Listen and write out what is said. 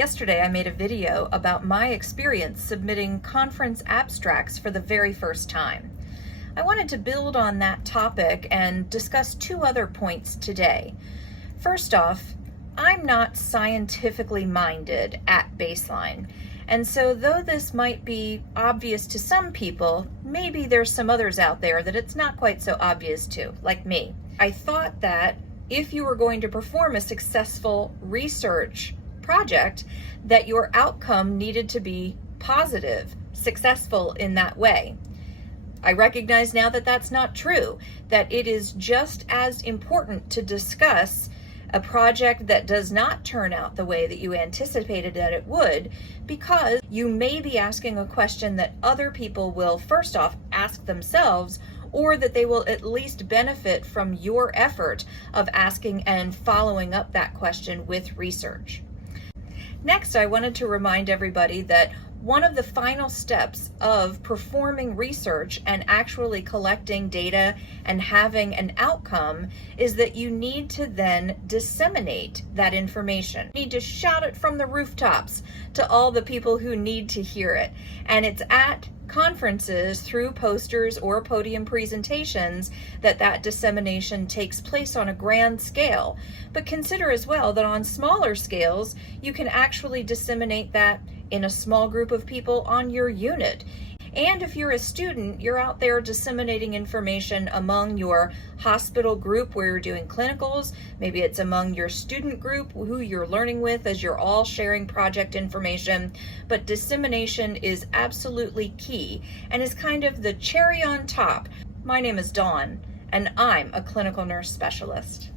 Yesterday I made a video about my experience submitting conference abstracts for the very first time. I wanted to build on that topic and discuss two other points today. First off, I'm not scientifically minded at baseline, and so though this might be obvious to some people, maybe there's some others out there that it's not quite so obvious to, like me. I thought that if you were going to perform a successful research project, that your outcome needed to be positive, successful in that way. I recognize now that that's not true, that it is just as important to discuss a project that does not turn out the way that you anticipated that it would, because you may be asking a question that other people will first off ask themselves, or that they will at least benefit from your effort of asking and following up that question with research. Next, I wanted to remind everybody that one of the final steps of performing research and actually collecting data and having an outcome is that you need to then disseminate that information. You need to shout it from the rooftops to all the people who need to hear it. And it's at conferences through posters or podium presentations that dissemination takes place on a grand scale. But consider as well that on smaller scales, you can actually disseminate that in a small group of people on your unit. And if you're a student, you're out there disseminating information among your hospital group where you're doing clinicals. Maybe it's among your student group who you're learning with as you're all sharing project information. But dissemination is absolutely key and is kind of the cherry on top. My name is Dawn, and I'm a clinical nurse specialist.